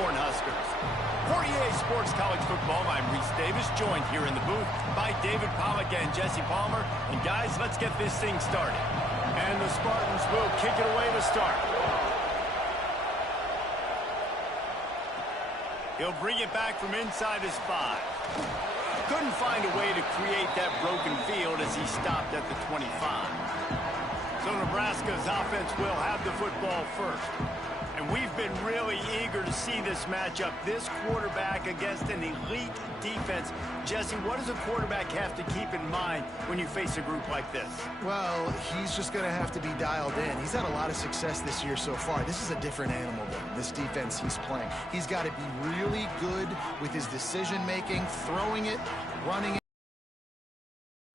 Cornhuskers. 48 Sports College Football, I'm Reese Davis, joined here in the booth by David Pollack and Jesse Palmer. And guys, let's get this thing started. And the Spartans will kick it away to start. He'll bring it back from inside his 5. Couldn't find a way to create that broken field as he stopped at the 25. So Nebraska's offense will have the football first. And we've been really eager to see this matchup, this quarterback against an elite defense. Jesse, what does a quarterback have to keep in mind when you face a group like this? Well, he's just going to have to be dialed in. He's had a lot of success this year so far. This is a different animal than this defense he's playing. He's got to be really good with his decision-making, throwing it, running it.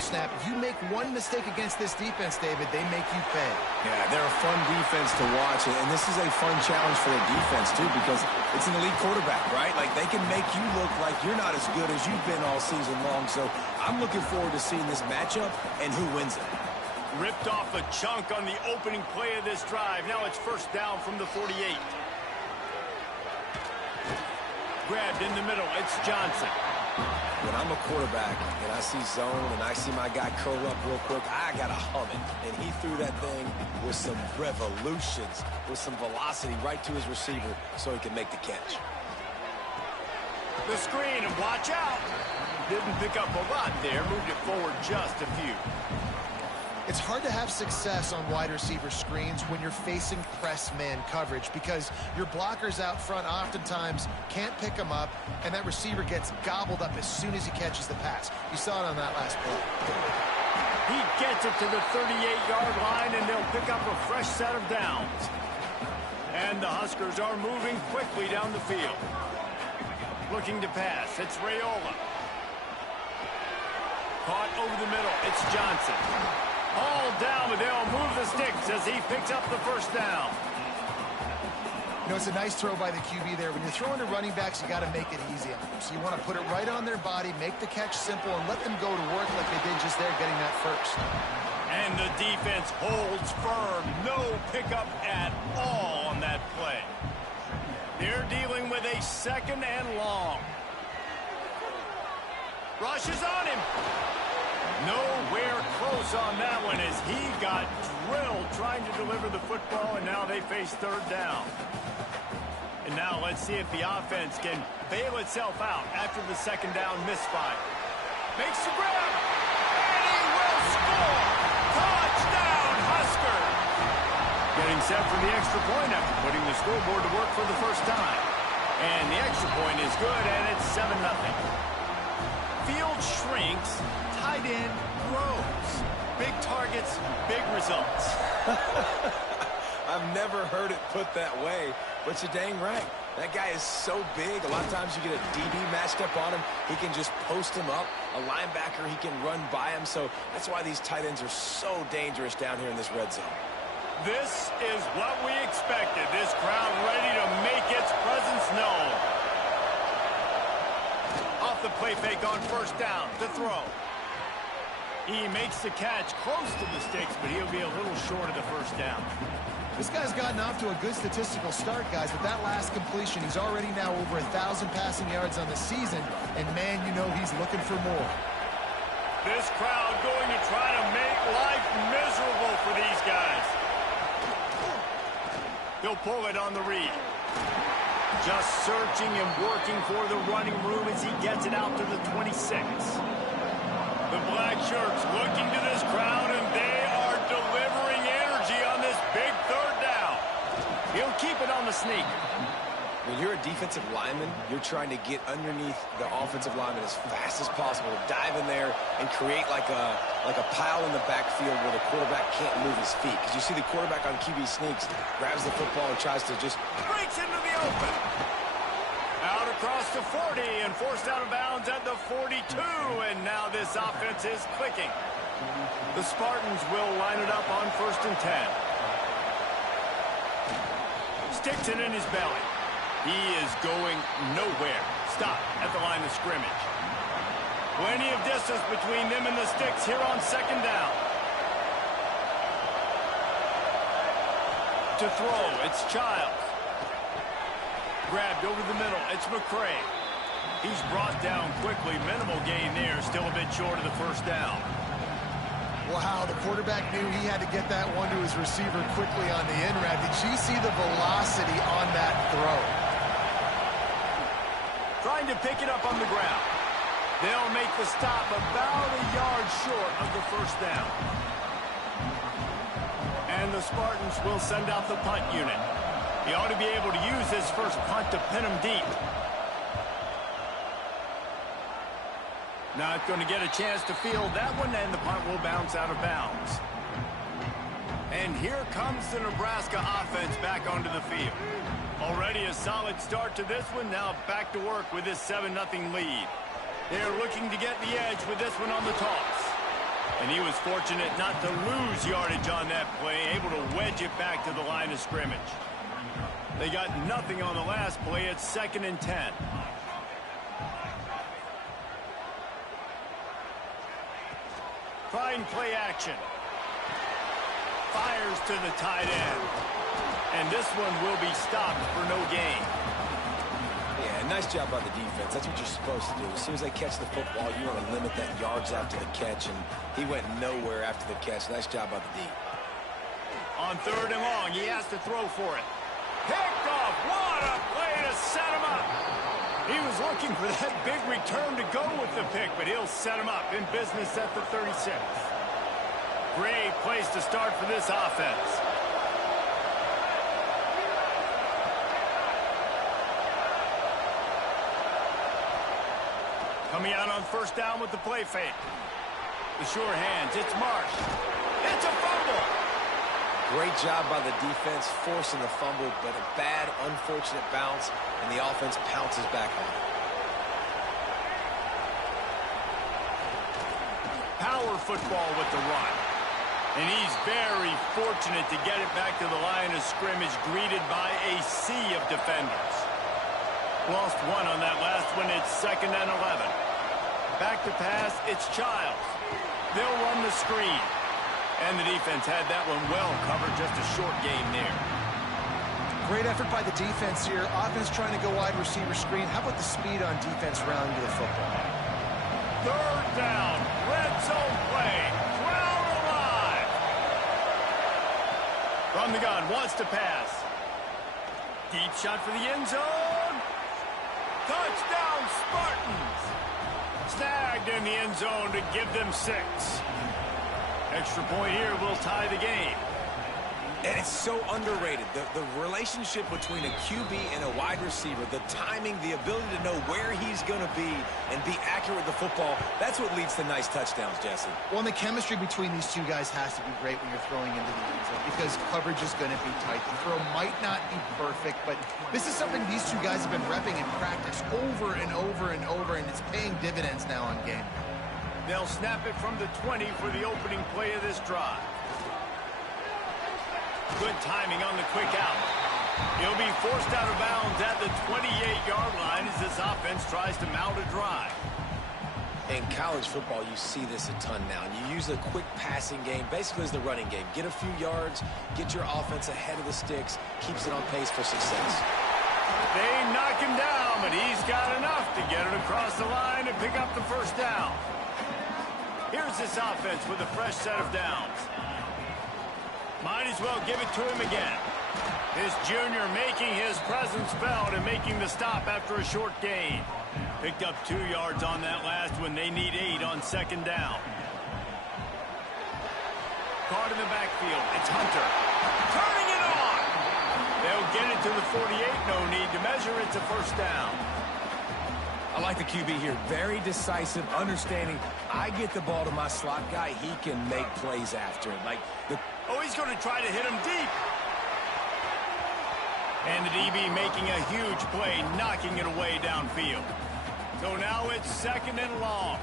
Snap. If you make one mistake against this defense, David, they make you pay. Yeah, they're a fun defense to watch, and this is a fun challenge for their defense, too, because it's an elite quarterback, right? Like, they can make you look like you're not as good as you've been all season long, so I'm looking forward to seeing this matchup and who wins it. Ripped off a chunk on the opening play of this drive. Now it's first down from the 48. Grabbed in the middle. It's Johnson. When I'm a quarterback and I see zone and I see my guy curl up real quick, I got to hum it. And he threw that thing with some revolutions, with some velocity right to his receiver so he can make the catch. The screen, and watch out. Didn't pick up a lot there. Moved it forward just a few. It's hard to have success on wide receiver screens when you're facing press man coverage because your blockers out front oftentimes can't pick them up, and that receiver gets gobbled up as soon as he catches the pass. You saw it on that last play. He gets it to the 38-yard line, and they'll pick up a fresh set of downs. And the Huskers are moving quickly down the field. Looking to pass. It's Raiola. Caught over the middle. It's Johnson. All down, but they'll move the sticks as he picks up the first down. You know, it's a nice throw by the QB there. When you're throwing to running backs, you got to make it easy on them. So you want to put it right on their body, make the catch simple, and let them go to work like they did just there, getting that first. And the defense holds firm. No pickup at all on that play. They're dealing with a second and long. Rush is on him. Nowhere close on that one as he got drilled trying to deliver the football, and now they face third down. And now let's see if the offense can bail itself out after the second down misfire. Makes the grab, and he will score! Touchdown, Husker! Getting set for the extra point after putting the scoreboard to work for the first time. And the extra point is good, and it's 7-0. Field shrinks, tight end grows. Big targets, big results. I've never heard it put that way, but you're dang right. That guy is so big. A lot of times you get a DB matched up on him. He can just post him up. A linebacker, he can run by him. So that's why these tight ends are so dangerous down here in this red zone. This is what we expected. This crowd ready to make its presence known. Off the play fake on first down to throw. He makes the catch close to the sticks, but he'll be a little short of the first down. This guy's gotten off to a good statistical start, guys. With that last completion, he's already now over 1,000 passing yards on the season, and man, you know he's looking for more. This crowd going to try to make life miserable for these guys. He'll pull it on the read. Just searching and working for the running room as he gets it out to the 26. The black shirts looking to this crowd, and they are delivering energy on this big third down. He'll keep it on the sneak. When you're a defensive lineman, you're trying to get underneath the offensive lineman as fast as possible, to dive in there and create like a pile in the backfield where the quarterback can't move his feet. Because you see the quarterback on QB sneaks, grabs the football and tries to just breaks into the open. Out across the 40 and forced out of bounds at the 42, and now this offense is clicking. The Spartans will line it up on 1st and 10. Sticks it in his belly. He is going nowhere. Stop at the line of scrimmage. Plenty of distance between them and the sticks here on 2nd down. To throw, it's Childs. Grabbed over the middle. It's McCray. He's brought down quickly. Minimal gain there. Still a bit short of the first down. Wow, the quarterback knew he had to get that one to his receiver quickly on the in route. Did you see the velocity on that throw? Trying to pick it up on the ground. They'll make the stop about a yard short of the first down. And the Spartans will send out the punt unit. He ought to be able to use his first punt to pin him deep. Not going to get a chance to field that one, and the punt will bounce out of bounds. And here comes the Nebraska offense back onto the field. Already a solid start to this one. Now back to work with this 7-0 lead. They're looking to get the edge with this one on the toss. And he was fortunate not to lose yardage on that play, able to wedge it back to the line of scrimmage. They got nothing on the last play. It's 2nd and 10. Trying play action. Fires to the tight end. And this one will be stopped for no gain. Yeah, nice job by the defense. That's what you're supposed to do. As soon as they catch the football, you want to limit that yards after the catch, and he went nowhere after the catch. Nice job by the D. On 3rd and long, he has to throw for it. Picked off. What a play to set him up. He was looking for that big return to go with the pick, but he'll set him up in business at the 36. Great place to start for this offense. Coming out on 1st down with the play fake. The sure hands. It's Marsh. It's a fumble. Great job by the defense forcing the fumble, but a bad, unfortunate bounce, and the offense pounces back on it. Power football with the run. And he's very fortunate to get it back to the line of scrimmage, greeted by a sea of defenders. Lost one on that last one. It's 2nd and 11. Back to pass. It's Childs. They'll run the screen. And the defense had that one well covered. Just a short game there. Great effort by the defense here. Offense trying to go wide receiver screen. How about the speed on defense rounding to the football? 3rd down. Red zone play. Crowd alive. From the gun. Wants to pass. Deep shot for the end zone. Touchdown Spartans. Snagged in the end zone to give them 6. Extra point here will tie the game. And it's so underrated. The relationship between a QB and a wide receiver, the timing, the ability to know where he's going to be and be accurate with the football, that's what leads to nice touchdowns, Jesse. Well, and the chemistry between these two guys has to be great when you're throwing into the end zone because coverage is going to be tight. The throw might not be perfect, but this is something these two guys have been repping in practice over and over and over, and it's paying dividends now on game. They'll snap it from the 20 for the opening play of this drive. Good timing on the quick out. He'll be forced out of bounds at the 28-yard line as this offense tries to mount a drive. In college football, you see this a ton now. And you use a quick passing game, basically as the running game. Get a few yards, get your offense ahead of the sticks, keeps it on pace for success. They knock him down, but he's got enough to get it across the line and pick up the first down. Here's this offense with a fresh set of downs. Might as well give it to him again. This junior making his presence felt and making the stop after a short gain. Picked up 2 yards on that last one. They need 8 on 2nd down. Caught in the backfield. It's Hunter. Turning it on. They'll get it to the 48. No need to measure. It's a first down. I like the QB here. Very decisive, understanding. I get the ball to my slot guy. He can make plays after it. Oh, he's going to try to hit him deep. And the DB making a huge play, knocking it away downfield. So now it's 2nd and long.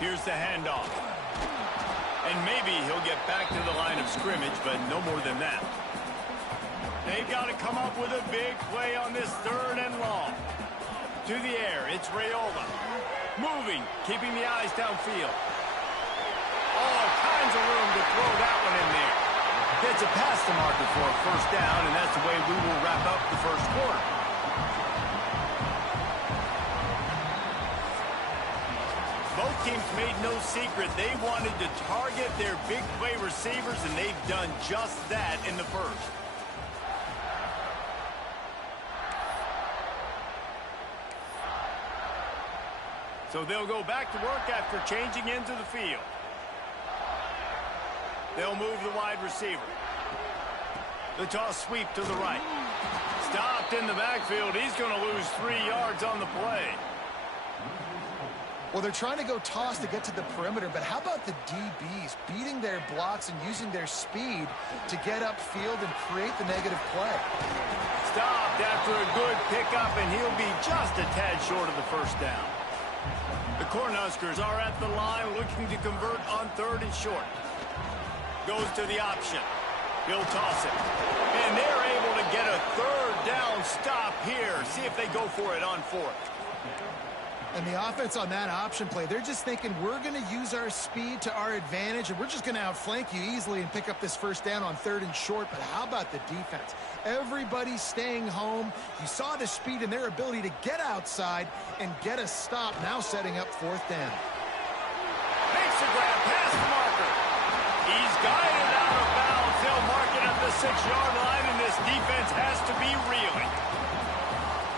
Here's the handoff. And maybe he'll get back to the line of scrimmage, but no more than that. They've got to come up with a big play on this 3rd and long. To the air, it's Raiola. Moving, keeping the eyes downfield. All kinds of room to throw that one in there. Gets it past the marker for a first down, and that's the way we will wrap up the first quarter. Both teams made no secret they wanted to target their big play receivers, and they've done just that in the first. So they'll go back to work after changing into the field. They'll move the wide receiver. The toss sweep to the right. Stopped in the backfield. He's going to lose 3 yards on the play. Well, they're trying to go toss to get to the perimeter, but how about the DBs beating their blocks and using their speed to get upfield and create the negative play? Stopped after a good pickup, and he'll be just a tad short of the first down. The Cornhuskers are at the line looking to convert on 3rd and short. Goes to the option. He'll toss it. And they're able to get a 3rd down stop here. See if they go for it on 4th. And the offense on that option play, they're just thinking we're going to use our speed to our advantage, and we're just going to outflank you easily and pick up this first down on 3rd and short. But how about the defense? Everybody's staying home. You saw the speed and their ability to get outside and get a stop, now setting up 4th down. Makes the grab past the marker. He's guided out of bounds. They'll mark it at the 6-yard line, and this defense has to be reeling.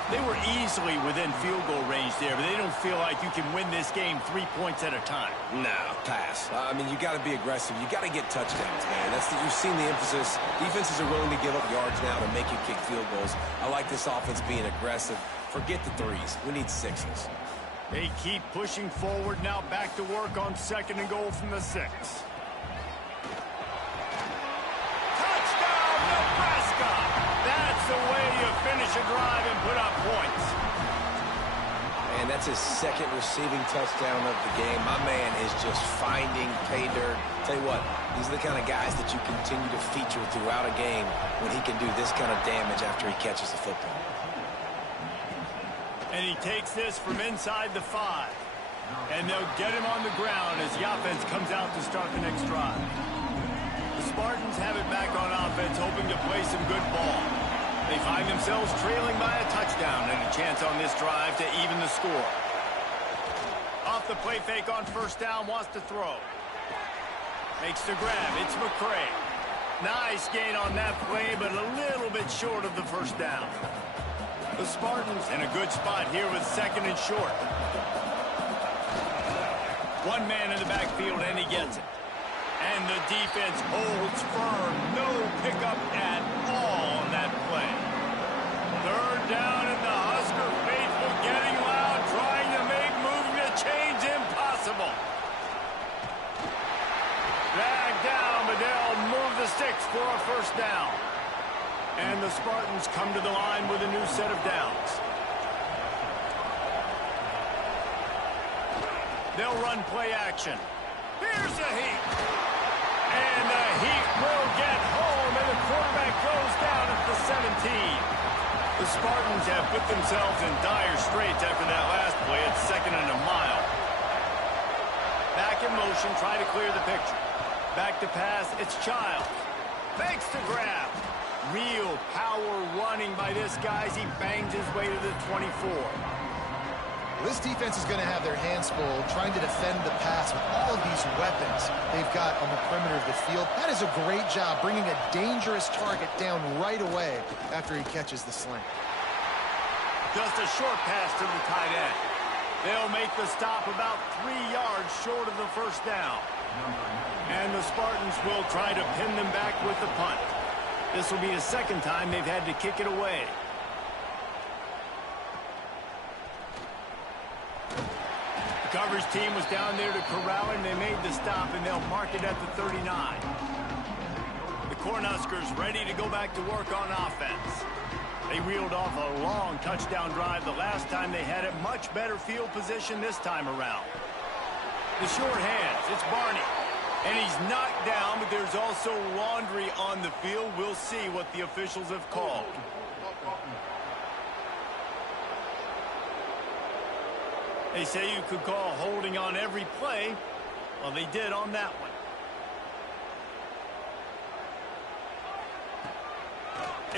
They were easily within field goal range there, but they don't feel like you can win this game 3 points at a time. No, pass. I mean, you got to be aggressive. You got to get touchdowns, man. You've seen the emphasis. Defenses are willing to give up yards now to make you kick field goals. I like this offense being aggressive. Forget the 3s. We need 6s. They keep pushing forward now, back to work on 2nd and goal from the 6. Touchdown, Nebraska! That's the way you finish a drive and put up points. And that's his 2nd receiving touchdown of the game. My man is just finding pay dirt. Tell you what, these are the kind of guys that you continue to feature throughout a game when he can do this kind of damage after he catches the football. And he takes this from inside the 5. And they'll get him on the ground as the offense comes out to start the next drive. The Spartans have it back on offense, hoping to play some good ball. They find themselves trailing by a touchdown and a chance on this drive to even the score. Off the play fake on 1st down, wants to throw. Makes the grab. It's McCray. Nice gain on that play, but a little bit short of the 1st down. The Spartans in a good spot here with 2nd and short. One man in the backfield, and he gets it. And the defense holds firm. No pickup at all on that play. 3rd down, and the Husker faithful getting loud, trying to make moving the chains impossible. Dragged down, but they'll move the sticks for a 1st down. And the Spartans come to the line with a new set of downs. They'll run play action. Here's a heat. And the Heat will get home, and the quarterback goes down at the 17. The Spartans have put themselves in dire straits after that last play. It's 2nd and a mile. Back in motion, try to clear the picture. Back to pass, it's Child. Fakes the grab. Real power running by this guy as he bangs his way to the 24. This defense is going to have their hands full trying to defend the pass with all of these weapons they've got on the perimeter of the field. That is a great job bringing a dangerous target down right away after he catches the slant. Just a short pass to the tight end. They'll make the stop about 3 yards short of the 1st down. And the Spartans will try to pin them back with the punt. This will be the 2nd time they've had to kick it away. The coverage team was down there to corral him. They made the stop, and they'll mark it at the 39. The Cornhuskers ready to go back to work on offense. They reeled off a long touchdown drive the last time they had it. Much better field position this time around. The short hands, it's Barney. And he's knocked down, but there's also laundry on the field. We'll see what the officials have called. They say you could call holding on every play. Well, they did on that one.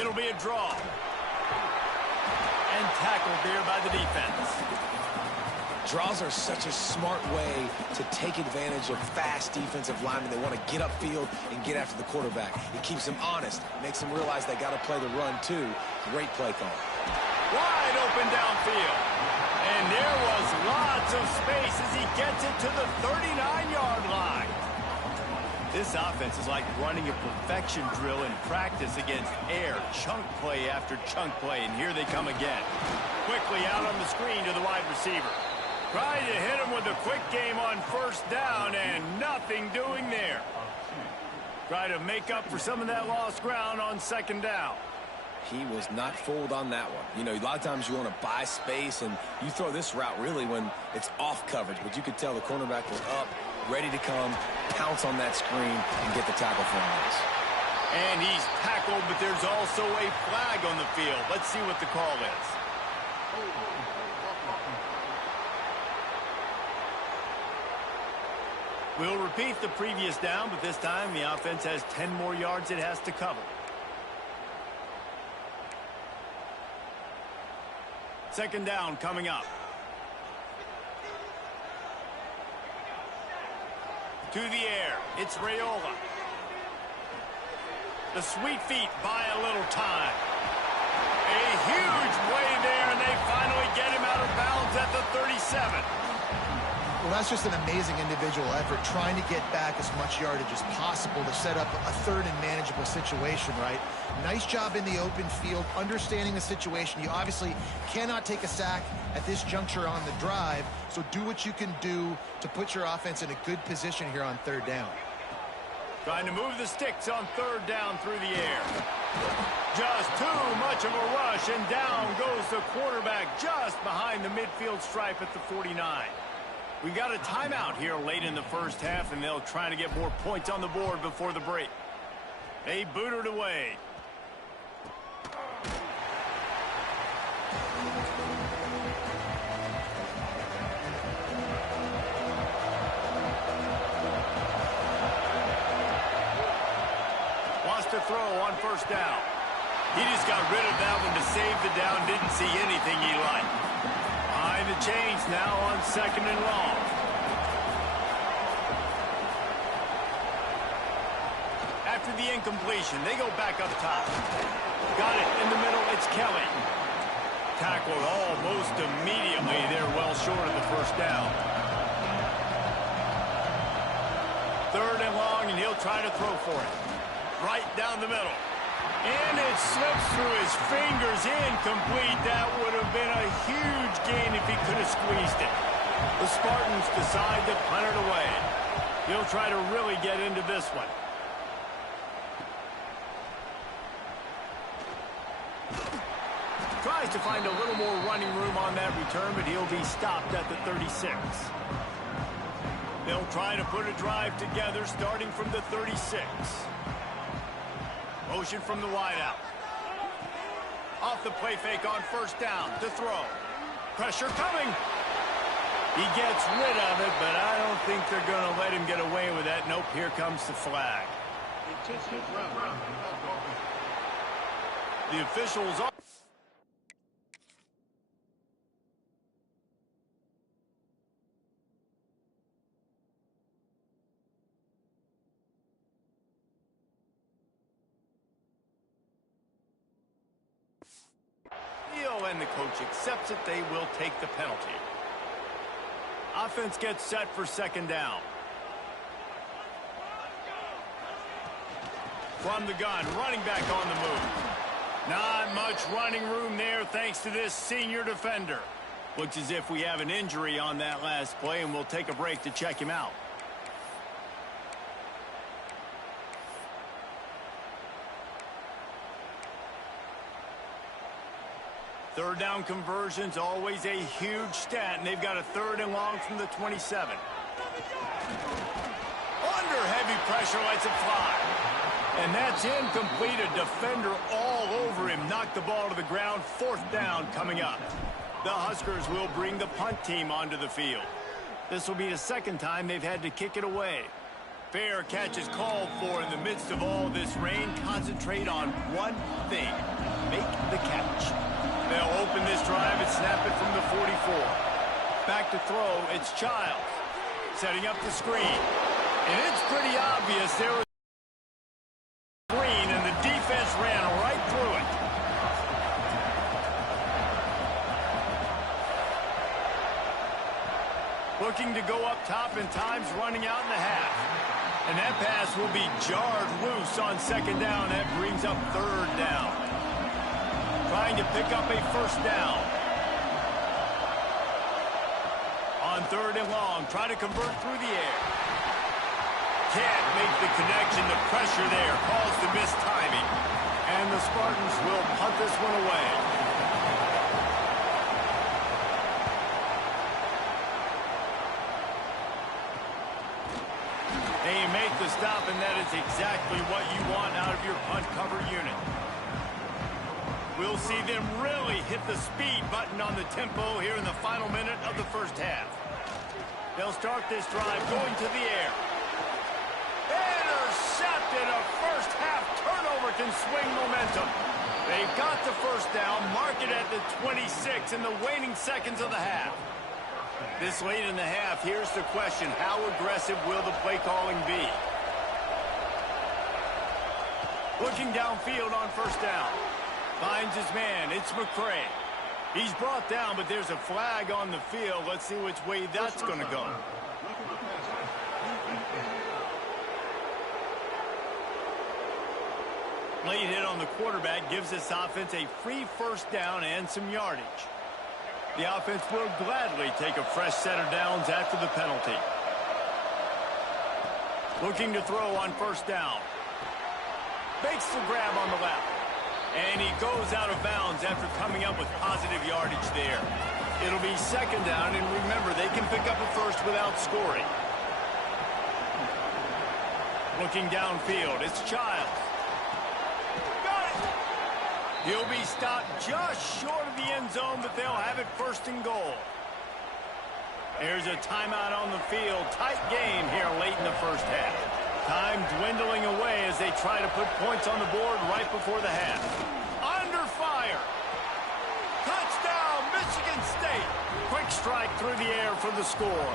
It'll be a draw. And tackled there by the defense. Draws are such a smart way to take advantage of fast defensive linemen. They want to get upfield and get after the quarterback. It keeps them honest, makes them realize they got to play the run too. Great play call. Wide open downfield. And there was lots of space as he gets it to the 39-yard line. This offense is like running a perfection drill in practice against air. Chunk play after chunk play, and here they come again. Quickly out on the screen to the wide receiver. Trying to hit him with a quick game on first down, and nothing doing there. Try to make up for some of that lost ground on second down. He was not fooled on that one. You know, a lot of times you want to buy space, and you throw this route really when it's off coverage. But you could tell the cornerback was up, ready to come, pounce on that screen, and get the tackle for him. And he's tackled, but there's also a flag on the field. Let's see what the call is. We'll repeat the previous down, but this time the offense has 10 more yards it has to cover. Second down coming up. To the air, it's Raiola. The sweet feet buy a little time. A huge play there, and they finally get him out of bounds at the 37. Well, that's just an amazing individual effort, trying to get back as much yardage as possible to set up a third and manageable situation, right? Nice job in the open field, understanding the situation. You obviously cannot take a sack at this juncture on the drive, so do what you can do to put your offense in a good position here on third down. Trying to move the sticks on third down through the air. Just too much of a rush, and down goes the quarterback just behind the midfield stripe at the 49. We got a timeout here late in the first half, and they'll try to get more points on the board before the break. They booted away. Wants to throw on first down. He just got rid of that one to save the down. Didn't see anything he liked. Behind the chains now on second and long. After the incompletion, they go back up top. Got it in the middle, it's Kelly. Tackled almost immediately. They're well short of the first down. Third and long, and he'll try to throw for it. Right down the middle. And it slips through his fingers, incomplete. That would have been a huge gain if he could have squeezed it. The Spartans decide to punt it away. He'll try to really get into this one. Tries to find a little more running room on that return, but he'll be stopped at the 36. They'll try to put a drive together starting from the 36. Motion from the wideout. Off the play fake on first down to throw. Pressure coming. He gets rid of it, but I don't think they're going to let him get away with that. Nope, here comes the flag. The officials are... and the coach accepts it. They will take the penalty. Offense gets set for second down. From the gun, running back on the move. Not much running room there thanks to this senior defender. Looks as if we have an injury on that last play, and we'll take a break to check him out. Third down conversions, always a huge stat, and they've got a third and long from the 27. Under heavy pressure, lets it fly. And that's incomplete. A defender all over him. Knocked the ball to the ground. Fourth down coming up. The Huskers will bring the punt team onto the field. This will be the second time they've had to kick it away. fair catch is called for in the midst of all this rain. Concentrate on one thing. Make the catch. They'll open this drive and snap it from the 44. Back to throw, it's Childs. Setting up the screen. And it's pretty obvious there was a screen, and the defense ran right through it. Looking to go up top, and time's running out in the half. And that pass will be jarred loose on second down. That brings up third down. Trying to pick up a first down. On third and long, try to convert through the air. Can't make the connection. The pressure there caused the missed timing. And the Spartans will punt this one away. They make the stop, and that is exactly what you want out of your punt cover unit. We'll see them really hit the speed button on the tempo here in the final minute of the first half. They'll start this drive going to the air. Intercepted. A first half turnover can swing momentum. They've got the first down, mark it at the 26 in the waning seconds of the half. This late in the half, here's the question: how aggressive will the play calling be? Looking downfield on first down. Finds his man. It's McCray. He's brought down, but there's a flag on the field. Let's see which way that's going to go. Late hit on the quarterback gives this offense a free first down and some yardage. The offense will gladly take a fresh set of downs after the penalty. Looking to throw on first down. Makes the grab on the left. And he goes out of bounds after coming up with positive yardage there. It'll be second down, and remember, they can pick up a first without scoring. Looking downfield, it's Childs. He'll be stopped just short of the end zone, but they'll have it first and goal. There's a timeout on the field. Tight game here late in the first half. Time dwindling away as they try to put points on the board right before the half. Under fire. Touchdown, Michigan State. Quick strike through the air for the score.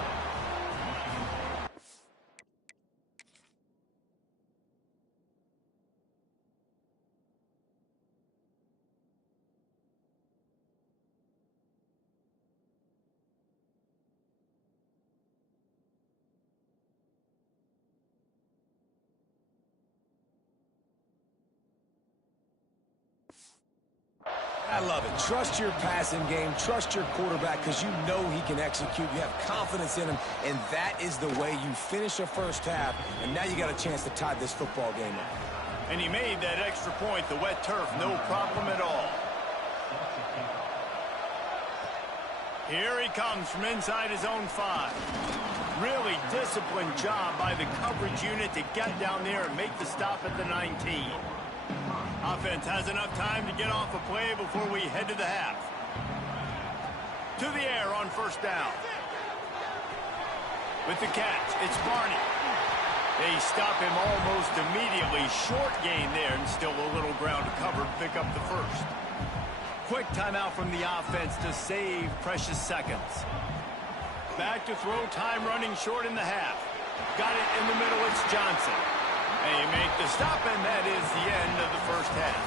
I love it. Trust your passing game. Trust your quarterback because you know he can execute. You have confidence in him, and that is the way you finish a first half, and now you got a chance to tie this football game up. And he made that extra point, the wet turf, no problem at all. Here he comes from inside his own 5. Really disciplined job by the coverage unit to get down there and make the stop at the 19. Offense has enough time to get off a play before we head to the half. To the air on first down. With the catch, it's Barney. They stop him almost immediately. Short gain there, and still a little ground to cover to pick up the first. Quick timeout from the offense to save precious seconds. Back to throw, time running short in the half. Got it in the middle, it's Johnson. They make the stop, and that is the end of the first half.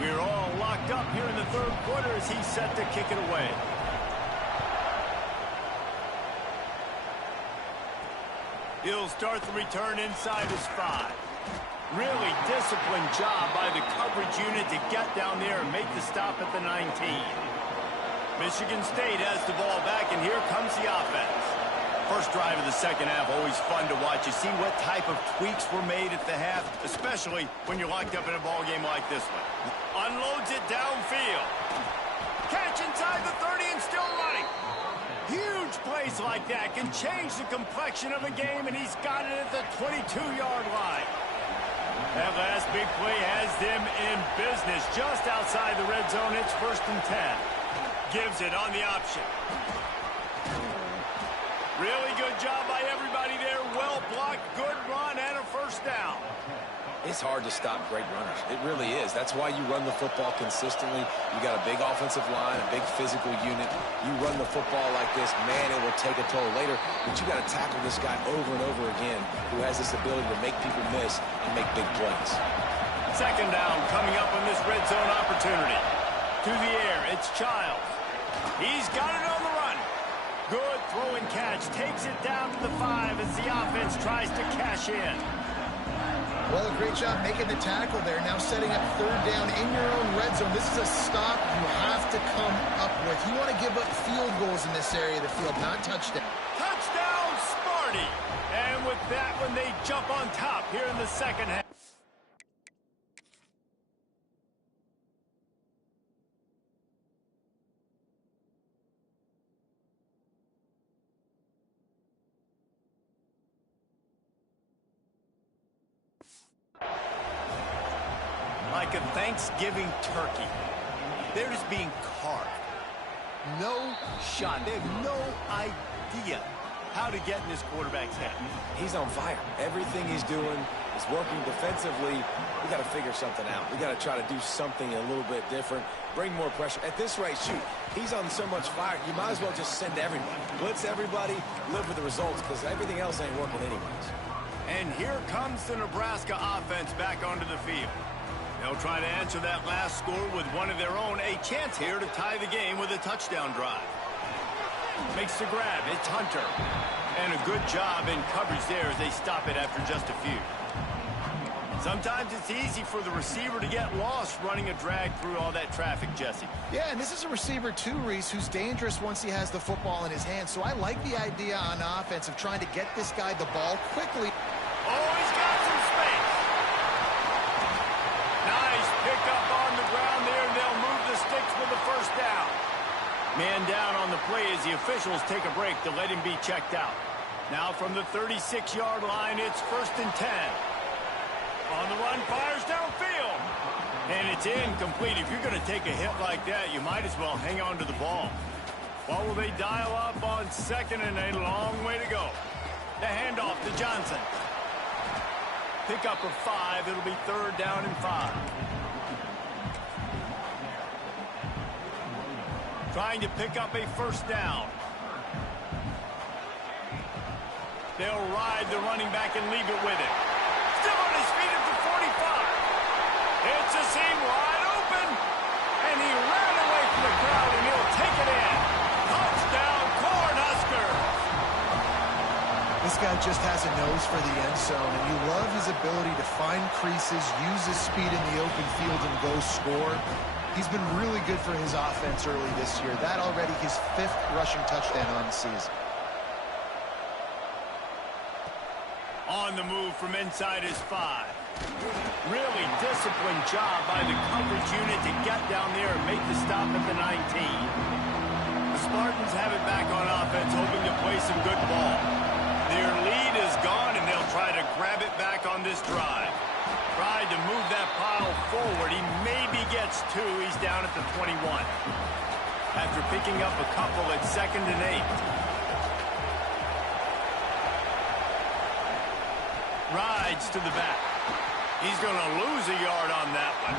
We're all locked up here in the third quarter as he's set to kick it away. He'll start the return inside his 5. Really disciplined job by the coverage unit to get down there and make the stop at the 19. Michigan State has the ball back, and here comes the offense. First drive of the second half, always fun to watch. You see what type of tweaks were made at the half, especially when you're locked up in a ball game like this one. Unloads it downfield. Catch inside the 30 and still running. Huge plays like that can change the complexion of a game, and he's got it at the 22-yard line. That last big play has them in business just outside the red zone. It's 1st and 10. Gives it on the option. Really good job by everybody there. Well blocked, good run, and a first down. It's hard to stop great runners. It really is. That's why you run the football consistently. You got a big offensive line, a big physical unit. You run the football like this, man, it will take a toll later. But you got to tackle this guy over and over again who has this ability to make people miss and make big plays. Second down coming up on this red zone opportunity. To the air, it's Childs. He's got it on the run. Good throw and catch. Takes it down to the 5 as the offense tries to cash in. Well, a great job making the tackle there. Now setting up third down in your own red zone. This is a stop you have to come up with. You want to give up field goals in this area of the field, not touchdown. Touchdown, Sparty! And with that one, they jump on top here in the second half. Like a Thanksgiving turkey. They're just being carved. No shot. They have no idea how to get in this quarterback's head. He's on fire. Everything he's doing is working defensively. We got to figure something out. We got to try to do something a little bit different. Bring more pressure. At this rate, shoot, he's on so much fire, you might as well just send everybody. Blitz everybody, live with the results, because everything else ain't working anyways. And here comes the Nebraska offense back onto the field. They'll try to answer that last score with one of their own. A chance here to tie the game with a touchdown drive. Makes the grab. It's Hunter. And a good job in coverage there as they stop it after just a few. Sometimes it's easy for the receiver to get lost running a drag through all that traffic, Jesse. Yeah, and this is a receiver too, Reese, who's dangerous once he has the football in his hands. So I like the idea on offense of trying to get this guy the ball quickly. Oh, he's got some space. Nice pick up on the ground there, and they'll move the sticks with the first down. Man down on the play as the officials take a break to let him be checked out. Now from the 36-yard line, it's 1st and 10. On the run, fires downfield. And it's incomplete. If you're going to take a hit like that, you might as well hang on to the ball. What will they dial up on second and a long way to go? The handoff to Johnson. Pick up of 5. It'll be 3rd down and 5. Trying to pick up a first down. They'll ride the running back and leave it with him. Still on his feet at the 45. It's a seam wide open. And he ran away from the crowd, and he'll take it in. Touchdown, Cornhuskers. This guy just has a nose for the end zone, and you love his ability to find creases, use his speed in the open field, and go score. He's been really good for his offense early this year. That already his 5th rushing touchdown on the season. On the move from inside his 5. Really disciplined job by the coverage unit to get down there and make the stop at the 19. The Spartans have it back on offense, hoping to play some good ball. Their lead is gone, and they'll try to grab it back on this drive. Tried to move that pile forward. He maybe gets 2. He's down at the 21. After picking up a couple at 2nd and 8. Rides to the back. He's going to lose a yard on that one.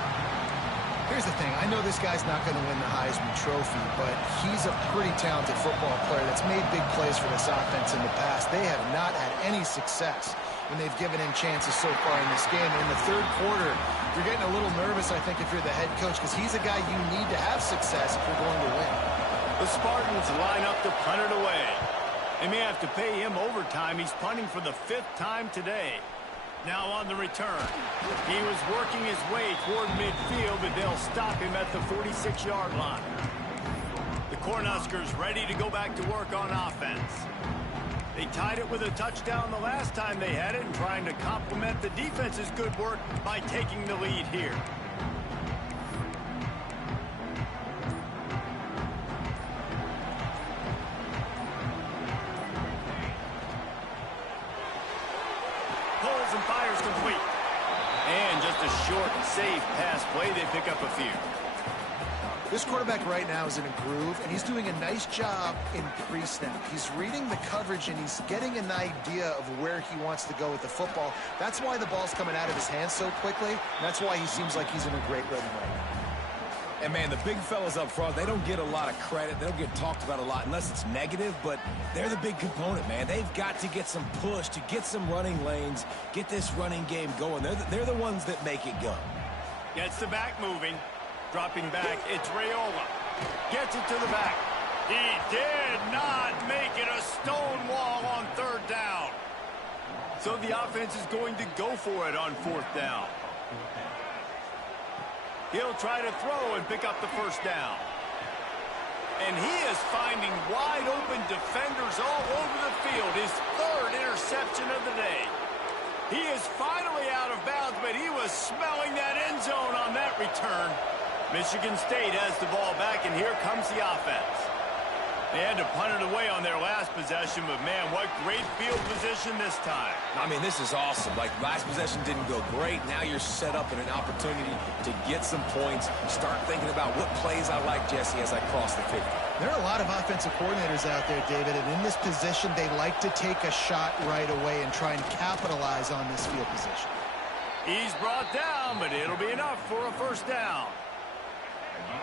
Here's the thing. I know this guy's not going to win the Heisman Trophy, but he's a pretty talented football player that's made big plays for this offense in the past. They have not had any success when they've given him chances so far in this game. And in the 3rd quarter, you're getting a little nervous, I think, if you're the head coach, because he's a guy you need to have success if you're going to win. The Spartans line up to punt it away. They may have to pay him overtime. He's punting for the 5th time today. Now on the return. He was working his way toward midfield, but they'll stop him at the 46-yard line. The Cornhuskers ready to go back to work on offense. They tied it with a touchdown the last time they had it, and trying to complement the defense's good work by taking the lead here. Pulls and fires complete. And just a short, safe pass play. They pick up a few. This quarterback right now is in a groove, and he's doing a nice job in pre-snap. He's reading the coverage, and he's getting an idea of where he wants to go with the football. That's why the ball's coming out of his hands so quickly, and that's why he seems like he's in a great rhythm right now. And, man, the big fellas up front, they don't get a lot of credit. They don't get talked about a lot unless it's negative, but they're the big component, man. They've got to get some push, to get some running lanes, get this running game going. They're the ones that make it go. Gets the back moving. Dropping back, it's Raiola. Gets it to the back. He did not make it a stone wall on third down. So the offense is going to go for it on fourth down. He'll try to throw and pick up the first down. And he is finding wide open defenders all over the field. His third interception of the day. He is finally out of bounds, but he was smelling that end zone on that return. Michigan State has the ball back, and here comes the offense. They had to punt it away on their last possession, but, man, what great field position this time. I mean, this is awesome. Like, last possession didn't go great. Now you're set up in an opportunity to get some points. Start thinking about what plays I like, Jesse, as I cross the 50. There are a lot of offensive coordinators out there, David, and in this position, they like to take a shot right away and try and capitalize on this field position. He's brought down, but it'll be enough for a first down.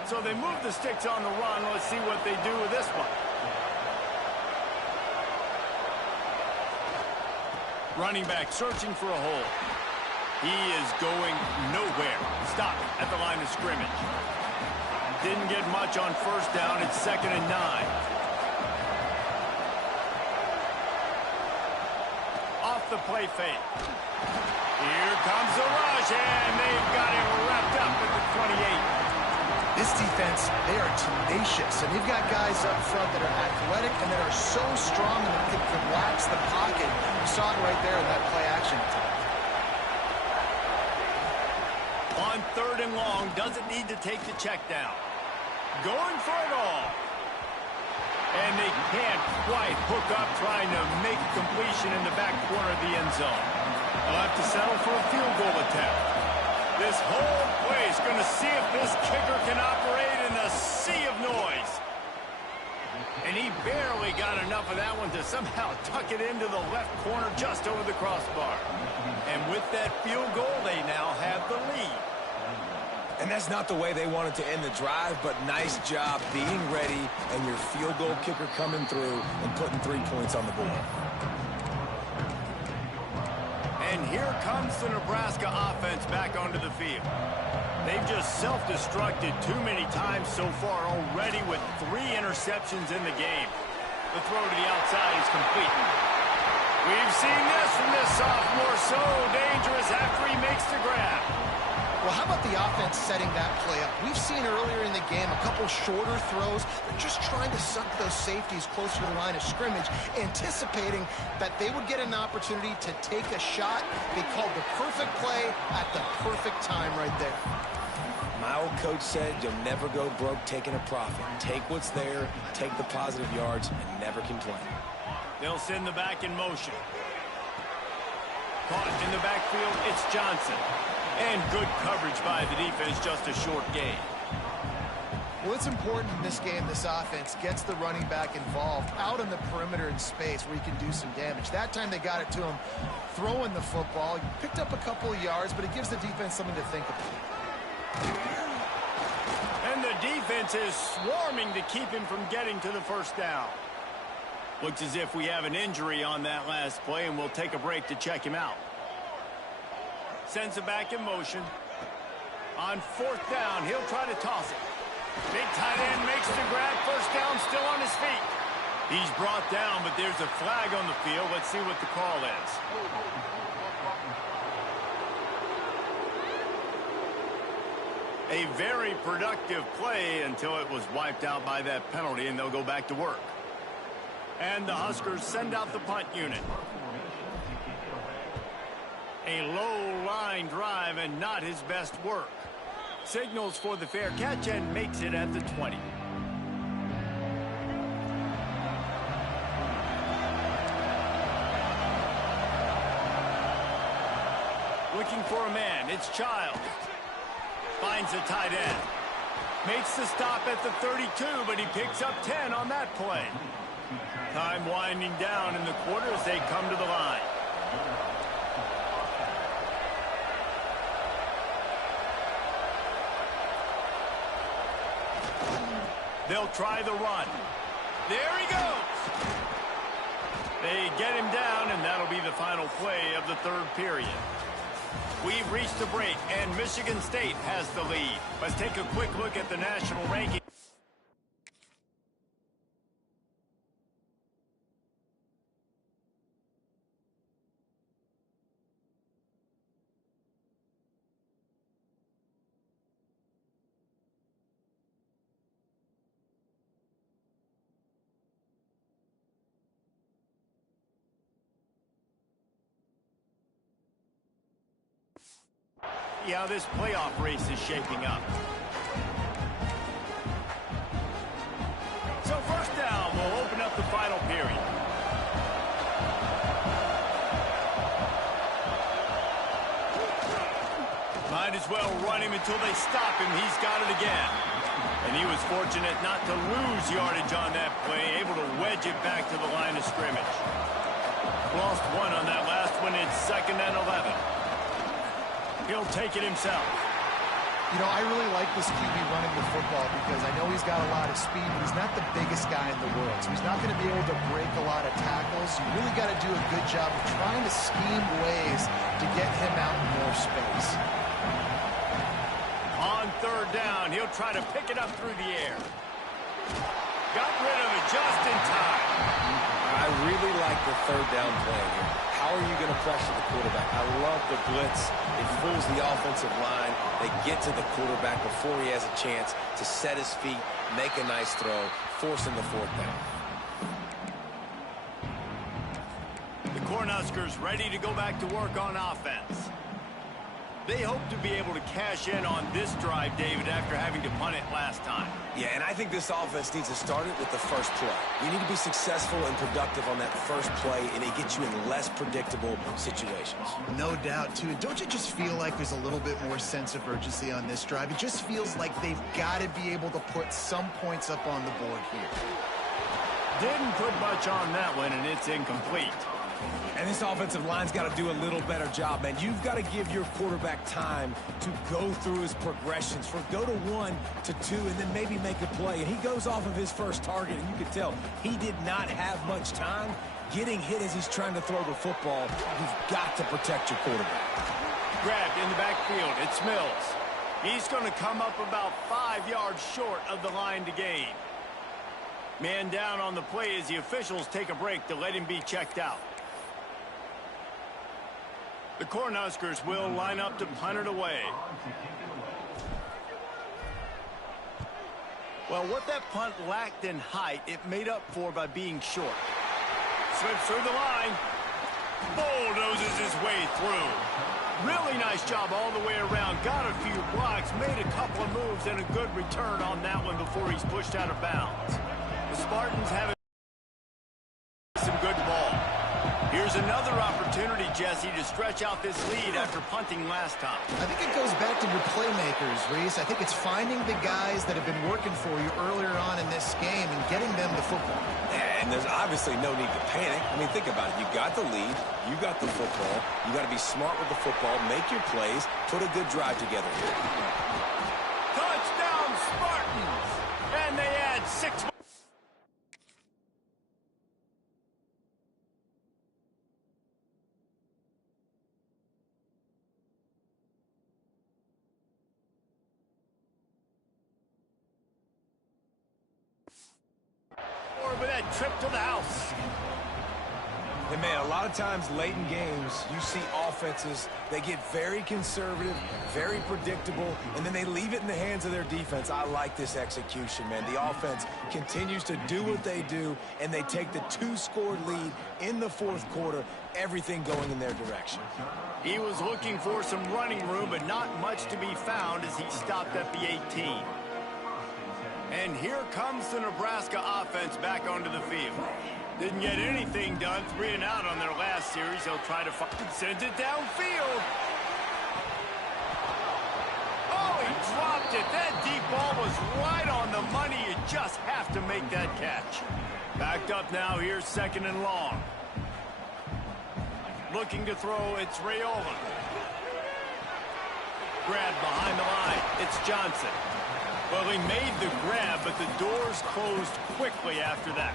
So they move the sticks on the run. Let's see what they do with this one. Running back searching for a hole. He is going nowhere. Stop at the line of scrimmage. Didn't get much on first down. It's 2nd and 9. Off the play fake. Here comes the rush, and they've got him wrapped up at the 28. This defense, they are tenacious, and they've got guys up front that are athletic and that are so strong and that can collapse the pocket. You saw it right there in that play action attack. On 3rd and long, doesn't need to take the check down. Going for it all. And they can't quite hook up trying to make a completion in the back corner of the end zone. They'll have to settle for a field goal attempt. This whole place going to see if this kicker can operate in the sea of noise. And he barely got enough of that one to somehow tuck it into the left corner just over the crossbar. And with that field goal, they now have the lead. And that's not the way they wanted to end the drive, but nice job being ready and your field goal kicker coming through and putting 3 points on the board. And here comes the Nebraska offense back onto the field. They've just self-destructed too many times so far already with 3 interceptions in the game. The throw to the outside is complete. We've seen this from this sophomore, so dangerous after he makes the grab. Well, how about the offense setting that play up? We've seen earlier in the game a couple shorter throws. They're just trying to suck those safeties closer to the line of scrimmage, anticipating that they would get an opportunity to take a shot. They called the perfect play at the perfect time right there. My old coach said you'll never go broke taking a profit. Take what's there, take the positive yards, and never complain. They'll send the back in motion. Caught in the backfield, it's Johnson. And good coverage by the defense, just a short gain. Well, it's important in this game this offense gets the running back involved out on the perimeter in space where he can do some damage. That time they got it to him throwing the football. He picked up a couple of yards, but it gives the defense something to think about. And the defense is swarming to keep him from getting to the first down. Looks as if we have an injury on that last play, and we'll take a break to check him out. Sends it back in motion. On 4th down, he'll try to toss it. Big tight end makes the grab. First down, still on his feet. He's brought down, but there's a flag on the field. Let's see what the call is. A very productive play until it was wiped out by that penalty, and they'll go back to work. And the Huskers send out the punt unit. A low-line drive and not his best work. Signals for the fair catch and makes it at the 20. Looking for a man. It's Child. Finds a tight end. Makes the stop at the 32, but he picks up 10 on that play. Time winding down in the quarter as they come to the line. They'll try the run. There he goes. They get him down, and that'll be the final play of the third period. We've reached a break, and Michigan State has the lead. Let's take a quick look at the national ranking. See how this playoff race is shaping up. So first down will open up the final period. Might as well run him until they stop him. He's got it again. And he was fortunate not to lose yardage on that play, able to wedge it back to the line of scrimmage. Lost one on that last one. It's 2nd and 11. He'll take it himself. You know, I really like this QB running the football because I know he's got a lot of speed, but he's not the biggest guy in the world. So he's not going to be able to break a lot of tackles. You really got to do a good job of trying to scheme ways to get him out in more space. On third down, he'll try to pick it up through the air. Got rid of it just in time. I really like the third down play here. How are you going to pressure the quarterback? I love the blitz. It fools the offensive line. They get to the quarterback before he has a chance to set his feet, make a nice throw, forcing the fourth down. The Cornhuskers ready to go back to work on offense. They hope to be able to cash in on this drive, David, after having to punt it last time. Yeah, and I think this offense needs to start it with the first play. You need to be successful and productive on that first play, and it gets you in less predictable situations. No doubt, too. Don't you just feel like there's a little bit more sense of urgency on this drive? It just feels like they've got to be able to put some points up on the board here. Didn't put much on that one, and it's incomplete. And this offensive line's got to do a little better job, man. You've got to give your quarterback time to go through his progressions, for go to 1 to 2, and then maybe make a play. And he goes off of his first target, and you can tell he did not have much time getting hit as he's trying to throw the football. You've got to protect your quarterback. Grabbed in the backfield. It's Mills. He's going to come up about 5 yards short of the line to gain. Man down on the play as the officials take a break to let him be checked out. The Cornhuskers will line up to punt it away. Well, what that punt lacked in height, it made up for by being short. Slips through the line. Bulldozes his way through. Really nice job all the way around. Got a few blocks, made a couple of moves, and a good return on that one before he's pushed out of bounds. The Spartans have some good ball. Here's another opportunity, Jesse, to stretch out this lead after punting last time. I think it goes back to your playmakers, Reese. I think it's finding the guys that have been working for you earlier on in this game and getting them the football. And there's obviously no need to panic. I mean, think about it. You got the lead. You got the football. You got to be smart with the football. Make your plays. Put a good drive together here. Touchdown, Spartans! And they add 6 more. With that trip to the house. And man, a lot of times late in games, you see offenses, they get very conservative, very predictable, and then they leave it in the hands of their defense. I like this execution, man. The offense continues to do what they do, and they take the 2-score lead in the fourth quarter, everything going in their direction. He was looking for some running room, but not much to be found as he stopped at the 18. And here comes the Nebraska offense back onto the field. Didn't get anything done, 3 and out on their last series. They'll try to send it downfield. Oh, he dropped it. That deep ball was right on the money. You just have to make that catch. Backed up now. Here's 2nd and long. Looking to throw. It's Raiola. Grab behind the line. It's Johnson. Well, he made the grab, but the doors closed quickly after that.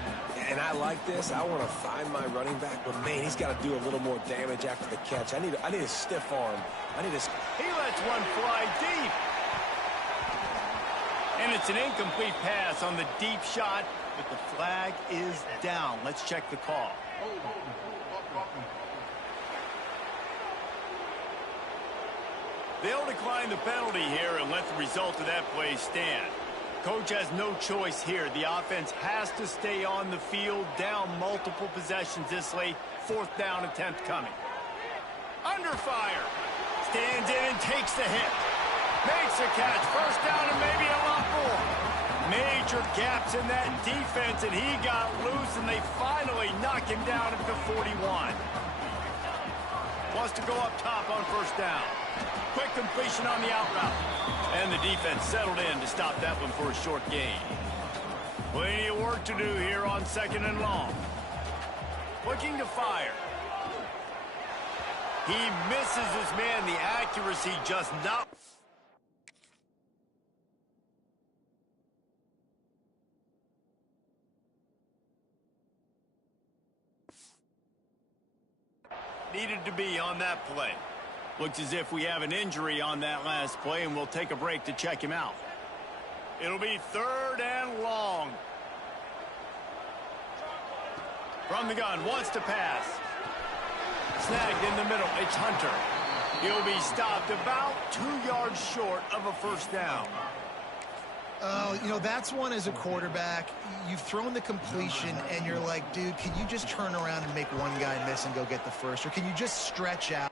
And I like this. I want to find my running back, but man, he's got to do a little more damage after the catch. I need a stiff arm. He lets one fly deep. And it's an incomplete pass on the deep shot, but the flag is down. Let's check the call. They'll decline the penalty here and let the result of that play stand. Coach has no choice here. The offense has to stay on the field, down multiple possessions this late. 4th down attempt coming. Under fire. Stands in and takes the hit. Makes a catch. 1st down and maybe a lot more. Major gaps in that defense, and he got loose, and they finally knock him down at the 41. Wants to go up top on 1st down. Quick completion on the out route. And the defense settled in to stop that one for a short gain. Plenty of work to do here on 2nd and long. Looking to fire. He misses his man. The accuracy just not... needed to be on that play. Looks as if we have an injury on that last play, and we'll take a break to check him out. It'll be 3rd and long. From the gun, wants to pass. Snagged in the middle, it's Hunter. He'll be stopped about 2 yards short of a 1st down. You know, that's one as a quarterback. You've thrown the completion, and you're like, dude, can you just turn around and make one guy miss and go get the first? Or can you just stretch out?